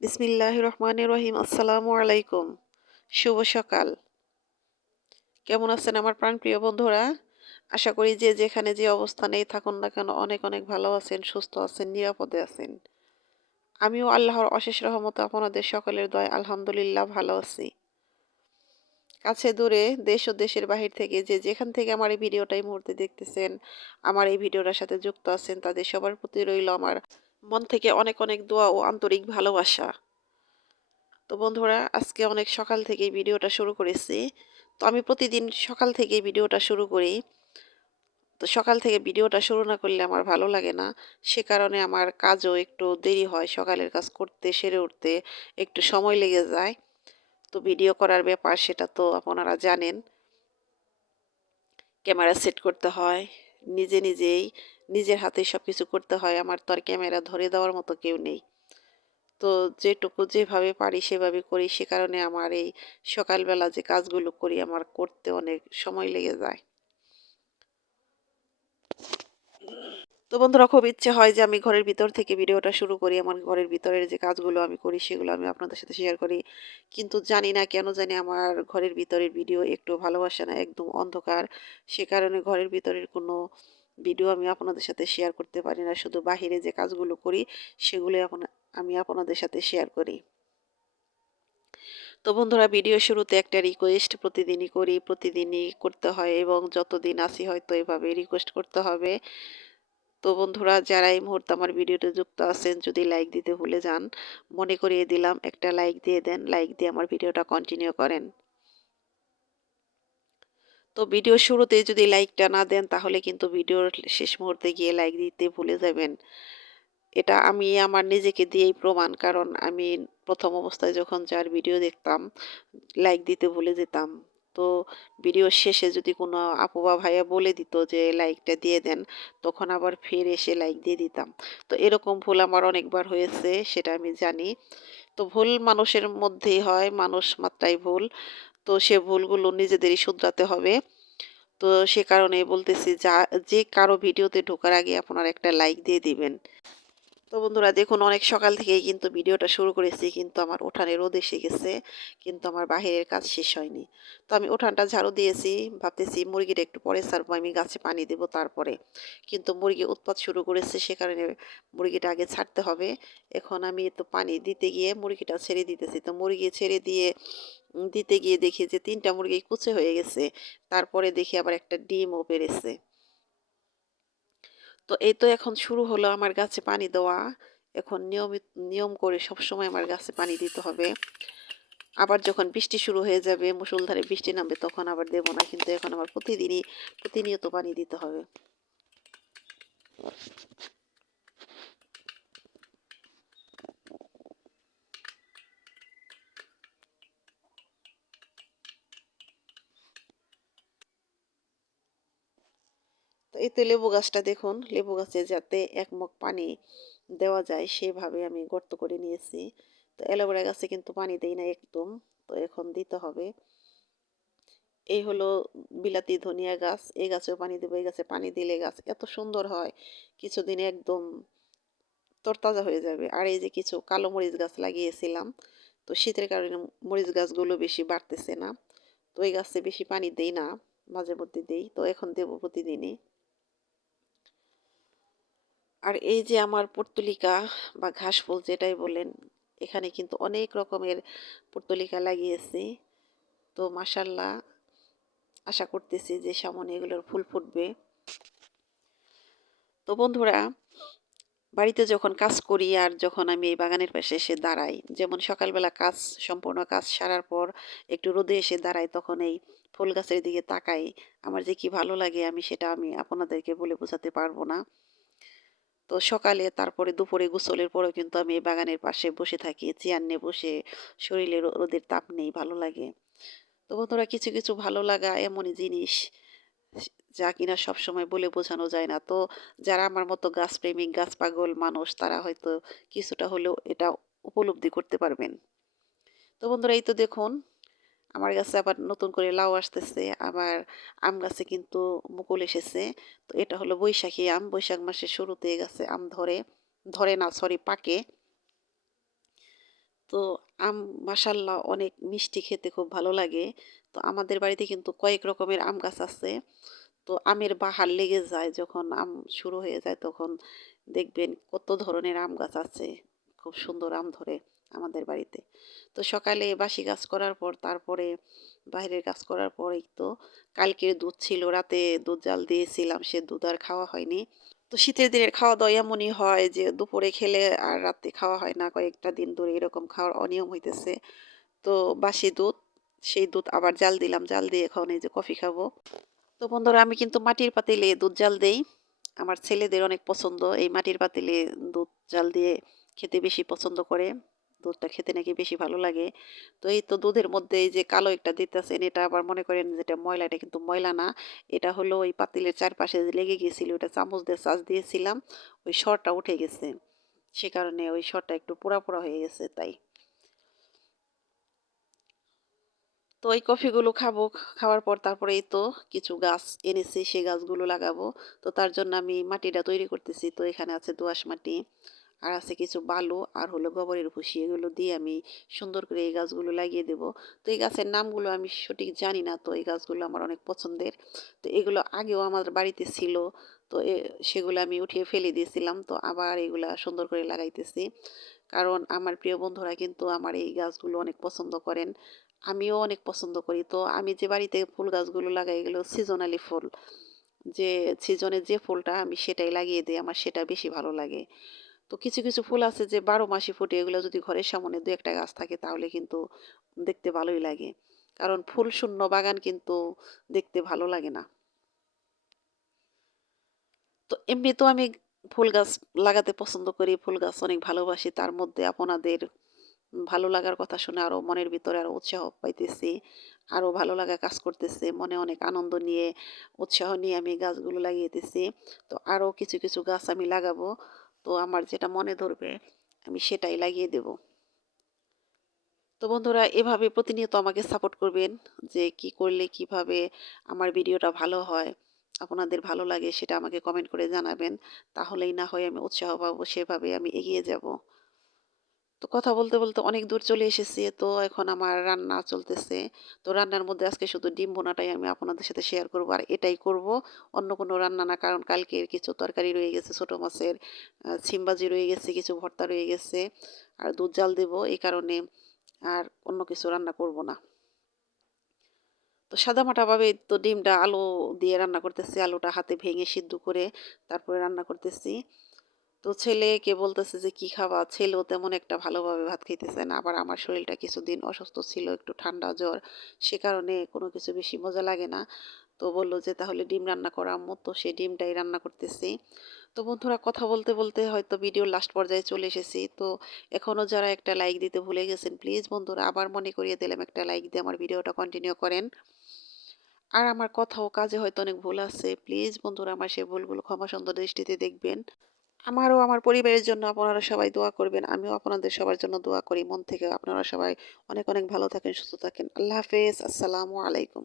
বিসমিল্লাহির রহমানির রহিম। আসসালামু আলাইকুম। শুভ সকাল। কেমন আছেন আমার প্রাণপ্রিয় বন্ধুরা? আশা করি যে যেখানে যে অবস্থানেই থাকুন না কেন অনেক অনেক ভালো আছেন, সুস্থ আছেন, নিরাপদে আছেন। আমিও আল্লাহর অশেষ রহমতে আপনাদের সকলের দয়ায় আলহামদুলিল্লাহ ভালো আছি। কাছে দূরে দেশ ও দেশের বাহির থেকে যে যেখান থেকে আমার এই ভিডিওটা এই মুহূর্তে দেখতেছেন, আমার এই ভিডিওটার সাথে যুক্ত আছেন তাদের সবার প্রতি রইল আমার মন থেকে অনেক অনেক দোয়া ও আন্তরিক ভালোবাসা। তো বন্ধুরা আজকে অনেক সকাল থেকেই ভিডিওটা শুরু করেছি। তো আমি প্রতিদিন সকাল থেকেই ভিডিওটা শুরু করি। তো সকাল থেকে ভিডিওটা শুরু না করলে আমার ভালো লাগে না। সে কারণে আমার কাজও একটু দেরি হয়। সকালের কাজ করতে, সেরে উঠতে একটু সময় লেগে যায়। তো ভিডিও করার ব্যাপার সেটা তো আপনারা জানেন। ক্যামেরা সেট করতে হয়। নিজেই নিজের হাতেই সবকিছু করতে হয়। আমার তো আর ক্যামেরা ধরে দেওয়ার মতো কেউ নেই। তো যেটুকু যেভাবে পারি সেভাবে করি। সে কারণে আমার এই সকালবেলা যে কাজগুলো করি আমার করতে অনেক সময় লেগে যায়। তো বন্ধুরা খুব ইচ্ছে হয় যে আমি ঘরের ভিতর থেকে ভিডিওটা শুরু করি। আমার ঘরের ভিতরের যে কাজগুলো আমি করি সেগুলো আমি আপনাদের সাথে শেয়ার করি। কিন্তু জানি না কেন জানি আমার ঘরের ভিতরের ভিডিও একটু ভালোবাসে না, একদম অন্ধকার। সে কারণে ঘরের ভিতরের কোনো ভিডিও আমি আপনাদের সাথে শেয়ার করতে পারি না। শুধু বাহিরে যে কাজগুলো করি সেগুলোই আমি আপনাদের সাথে শেয়ার করি। তো বন্ধুরা ভিডিও শুরুতে একটা রিকোয়েস্ট প্রতিদিনই করি, প্রতিদিনই করতে হয় এবং যতদিন আসি হয়তো এভাবে রিকোয়েস্ট করতে হবে। তো বন্ধুরা যারা এই মুহূর্তে আমার ভিডিওতে যুক্ত আছেন যদি লাইক দিতে ভুলে যান, মনে করিয়ে দিলাম একটা লাইক দিয়ে দেন। লাইক দিয়ে আমার ভিডিওটা কন্টিনিউ করেন। তো ভিডিও শুরুতেই যদি লাইকটা না দেন তাহলে কিন্তু ভিডিওর শেষ মুহূর্তে গিয়ে লাইক দিতে ভুলে যাবেন। এটা আমি আমার নিজেকে দিয়েই প্রমাণ। কারণ আমি প্রথম অবস্থায় যখন যার ভিডিও দেখতাম লাইক দিতে ভুলে যেতাম। তো ভিডিও শেষে যদি কোনো আপু বা ভাইয়া বলে দিত যে লাইকটা দিয়ে দেন, তখন আবার ফিরে এসে লাইক দিয়ে দিতাম। তো এরকম ভুল আমার অনেকবার হয়েছে সেটা আমি জানি। তো ভুল মানুষের মধ্যেই হয়, মানুষ মাত্রাই ভুল। তো সে ভুলগুলো নিজেদেরই শুধরাতে হবে। তো সে কারণে বলতেছি যে কারো ভিডিওতে ঢোকার আগে আপনারা একটা লাইক দিয়ে দিবেন। তো বন্ধুরা দেখুন অনেক সকাল থেকেই কিন্তু ভিডিওটা শুরু করেছি কিন্তু আমার উঠানে রোদ এসে গেছে কিন্তু আমার বাহিরের কাজ শেষ হয়নি। তো আমি উঠানটা ঝাড়ু দিয়েছি, ভাবতেছি মুরগিটা একটু পরে ছাড়বো, আমি গাছে পানি দেব তারপরে। কিন্তু মুরগি উৎপাত শুরু করেছে সে কারণে মুরগিটা আগে ছাড়তে হবে। এখন আমি তো পানি দিতে গিয়ে মুরগিটা ছেড়ে দিতেছি। তো মুরগি ছেড়ে দিয়ে দিতে গিয়ে দেখি যে ৩টা মুরগি কুচে হয়ে গেছে। তারপরে দেখি আবার একটা ডিমও পেড়েছে। তো এই তো এখন শুরু হলো আমার গাছে পানি দেওয়া। এখন নিয়ম করে সবসময় আমার গাছে পানি দিতে হবে। আবার যখন বৃষ্টি শুরু হয়ে যাবে, মুষলধারে বৃষ্টি নামবে তখন আবার দেব না। কিন্তু এখন আমার প্রতিনিয়ত পানি দিতে হবে। তো এই তো লেবু গাছটা দেখুন, লেবু গাছে যাতে এক মগ পানি দেওয়া যায় সেভাবে আমি গর্ত করে নিয়েছি। তো অ্যালোভেরা গাছে কিন্তু পানি দেই না একদম। তো এখন দিতে হবে। এই হলো বিলাতি ধনিয়া গাছ। এই গাছেও পানি দেবো। এই গাছে পানি দিলে গাছ এত সুন্দর হয়। কিছুদিনে একদম তরতাজা হয়ে যাবে। আর এই যে কিছু কালো মরিচ গাছ লাগিয়েছিলাম। তো শীতের কারণে মরিচ গাছগুলো বেশি বাড়তেছে না। তো এই গাছে বেশি পানি দেই না। মাঝে মধ্যে দেই। তো এখন দেব প্রতিদিনই। আর এই যে আমার পর্তুলিকা বা ঘাসফুল যেটাই বলেন, এখানে কিন্তু অনেক রকমের পর্তুলিকা লাগিয়েছি। তো মাশাআল্লাহ আশা করতেছি যে সামনে এগুলোর ফুল ফুটবে। তো বন্ধুরা বাড়িতে যখন কাজ করি আর যখন আমি এই বাগানের পাশে এসে দাঁড়াই, যেমন সকালবেলা সম্পূর্ণ কাজ সারার পর একটু রোদে এসে দাঁড়াই তখন এই ফুল গাছের দিকে তাকাই। আমার যে কি ভালো লাগে আমি আপনাদেরকে বলে বোঝাতে পারবো না। তো সকালে তারপরে দুপুরে গোসলের পরেও কিন্তু আমি এই বাগানের পাশে বসে থাকি। চেয়ার নিয়ে বসে শরীরে রোদের তাপ নেই, ভালো লাগে। তো বন্ধুরা কিছু ভালো লাগা এমনই জিনিস যা কিনা সবসময় বলে বোঝানো যায় না। তো যারা আমার মতো গাছপ্রেমিক, গাছ পাগল মানুষ তারা হয়তো কিছুটা হলেও এটা উপলব্ধি করতে পারবেন। তো বন্ধুরা এই তো দেখুন আমার গাছে আবার নতুন করে লাউ আসতেছে, আবার আম গাছে কিন্তু মুকুল এসেছে। তো এটা হলো বৈশাখী আম। বৈশাখ মাসের শুরুতে গাছে আম ধরে না সরি পাকে। তো আম মাশাআল্লাহ অনেক মিষ্টি খেতে খুব ভালো লাগে। তো আমাদের বাড়িতে কিন্তু কয়েক রকমের আম গাছ আছে। তো আমের বাহার লেগে যায় যখন আম শুরু হয়ে যায় তখন দেখবেন কত ধরনের আম গাছ আছে। খুব সুন্দর আম ধরে আমাদের বাড়িতে। তো সকালে বাসি কাজ করার পর তারপরে বাইরের কাজ করার পরেই তো কালকের দুধ ছিল রাতে দুধ জাল দিয়েছিলাম সে দুধ আর খাওয়া হয়নি। তো শীতের দিনের খাওয়া-দাওয়া এমনই হয় যে দুপুরে খেলে আর রাতে খাওয়া হয় না। কয়েকটা দিন ধরে এরকম খাওয়ার অনিয়ম হইতেছে। তো বাসি দুধ, সেই দুধ আবার জাল দিলাম। জাল দিয়ে এখন এই যে কফি খাবো। তো বন্ধুরা আমি কিন্তু মাটির পাতিলে দুধ জাল দেই। আমার ছেলেদের অনেক পছন্দ। এই মাটির পাতিলে দুধ জাল দিয়ে খেতে বেশি পছন্দ করে। দুধটা খেতে নাকি বেশি ভালো লাগে। তো এই তো দুধের মধ্যে এই যে কালো একটা দিতেছেন এটা আবার মনে করেন যেটা ময়লা এটা কিন্তু ময়লা না। এটা হলো ওই পাতিলের চারপাশে যে লেগে গিয়েছিল ওটা চামচ দিয়ে চাষ দিয়েছিলাম। ওই সরটা উঠে গেছে। সে কারণে ওই সরটা একটু পোড়া, পোড়া হয়ে গেছে তাই। তো এই কফিগুলো খাবো। খাওয়ার পর তারপরে এই তো কিছু গাছ এনেছি, সেই গাছগুলো লাগাবো। তো তার জন্য আমি মাটিটা তৈরি করতেছি। তো এখানে আছে দোআঁশ মাটি, আর আছে কিছু বালু, আর হলো গোবরের ভুসি। এগুলো দিয়ে আমি সুন্দর করে এই গাছগুলো লাগিয়ে দেব। তো এই গাছের নামগুলো আমি সঠিক জানি না। তো এই গাছগুলো আমার অনেক পছন্দের। তো এগুলো আগেও আমার বাড়িতে ছিল। তো সেগুলো আমি উঠিয়ে ফেলে দিয়েছিলাম। তো আবার এগুলা সুন্দর করে লাগাইতেছি। কারণ আমার প্রিয় বন্ধুরা কিন্তু আমার এই গাছগুলো অনেক পছন্দ করেন। আমিও অনেক পছন্দ করি। তো আমি যে বাড়িতে ফুল গাছগুলো লাগাই এগুলো সিজনালি ফুল। যে সিজনে যে ফুলটা আমি সেটাই লাগিয়ে দেই। আমার সেটা বেশি ভালো লাগে। তো কিছু, কিছু ফুল আছে যে ১২ মাসই ফোটে। এগুলো যদি ঘরের সামনে ২-১ টা গাছ থাকে তাহলে কিন্তু দেখতে ভালোই লাগে। কারণ ফুল শূন্য বাগান কিন্তু দেখতে ভালো লাগে না। তো এমনিতেও আমি ফুল গাছ লাগাতে পছন্দ করি। ফুল গাছ অনেক ভালোবাসি। তার মধ্যে আপনাদের ভালো লাগার কথা শুনে আরো মনের ভিতরে আরো উৎসাহ পাইতেছি। আরো ভালো লাগা কাজ করতেছে। মনে অনেক আনন্দ নিয়ে, উৎসাহ নিয়ে আমি গাছগুলো লাগিয়েতেছি। তো আরো কিছু, কিছু গাছ আমি লাগাবো। তো আমার যেটা মনে ধরবে আমি সেটাই লাগিয়ে দেব। তো বন্ধুরা এভাবে প্রতিনিয়ত আমাকে সাপোর্ট করবেন যে কি করলে কিভাবে আমার ভিডিওটা ভালো হয়। আপনাদের ভালো লাগে সেটা আমাকে কমেন্ট করে জানাবেন। তাহলেই না হয় আমি উৎসাহ পাবো সেভাবে আমি এগিয়ে যাব। তো কথা বলতে, বলতে অনেক দূর চলে এসেছি। তো এখন আমার রান্না চলতেছে। তো রান্নার মধ্যে আজকে শুধু ডিম ভুনাটাই আমি আপনাদের সাথে শেয়ার করব। আর এটাই করব। অন্য কোনো রান্না না। কারণ কালকের কিছু তরকারি রয়ে গেছে ছোট মাছের, সিম ভাজি রয়ে গেছে, কিছু ভর্তা রয়ে গেছে। আর দুধ জাল দেব। এই কারণে আর অন্য কিছু রান্না করব না। তো সাদামাটাভাবে তো ডিমটা আলু দিয়ে রান্না করতেছি। আলুটা হাতে ভেঙে সিদ্ধ করে তারপরে রান্না করতেছি। তো ছেলেকে বলতেছে যে কি খাবা? ছেলেও তেমন একটা ভালোভাবে ভাত খাইতেছে না। আবার আমার শরীরটা কিছুদিন অসুস্থ ছিল, একটু ঠান্ডা জ্বর। সে কারণে কোনো কিছু বেশি মজা লাগে না। তো বলল যে তাহলে ডিম রান্না করো আম্মু। তো সেই ডিমটাই রান্না করতেছি। তো বন্ধুরা কথা বলতে, বলতে হয়তো ভিডিওর লাস্ট পর্যায়ে চলে এসেছি। তো এখনো যারা একটা লাইক দিতে ভুলে গেছেন প্লিজ বন্ধুরা আবার মনে করিয়ে দিলাম একটা লাইক দিয়ে আমার ভিডিওটা কন্টিনিউ করেন। আর আমার কথা ও কাজে হয়তো অনেক ভুল আছে। প্লিজ বন্ধুরা আমার সেই ভুলগুলো ক্ষমা সুন্দর দৃষ্টিতে দেখবেন। আমারও আমার পরিবারের জন্য আপনারা সবাই দোয়া করবেন। আমিও আপনাদের সবার জন্য দোয়া করি মন থেকে। আপনারা সবাই অনেক, অনেক ভালো থাকেন, সুস্থ থাকেন। আল্লাহ হাফেজ। আসসালামু আলাইকুম।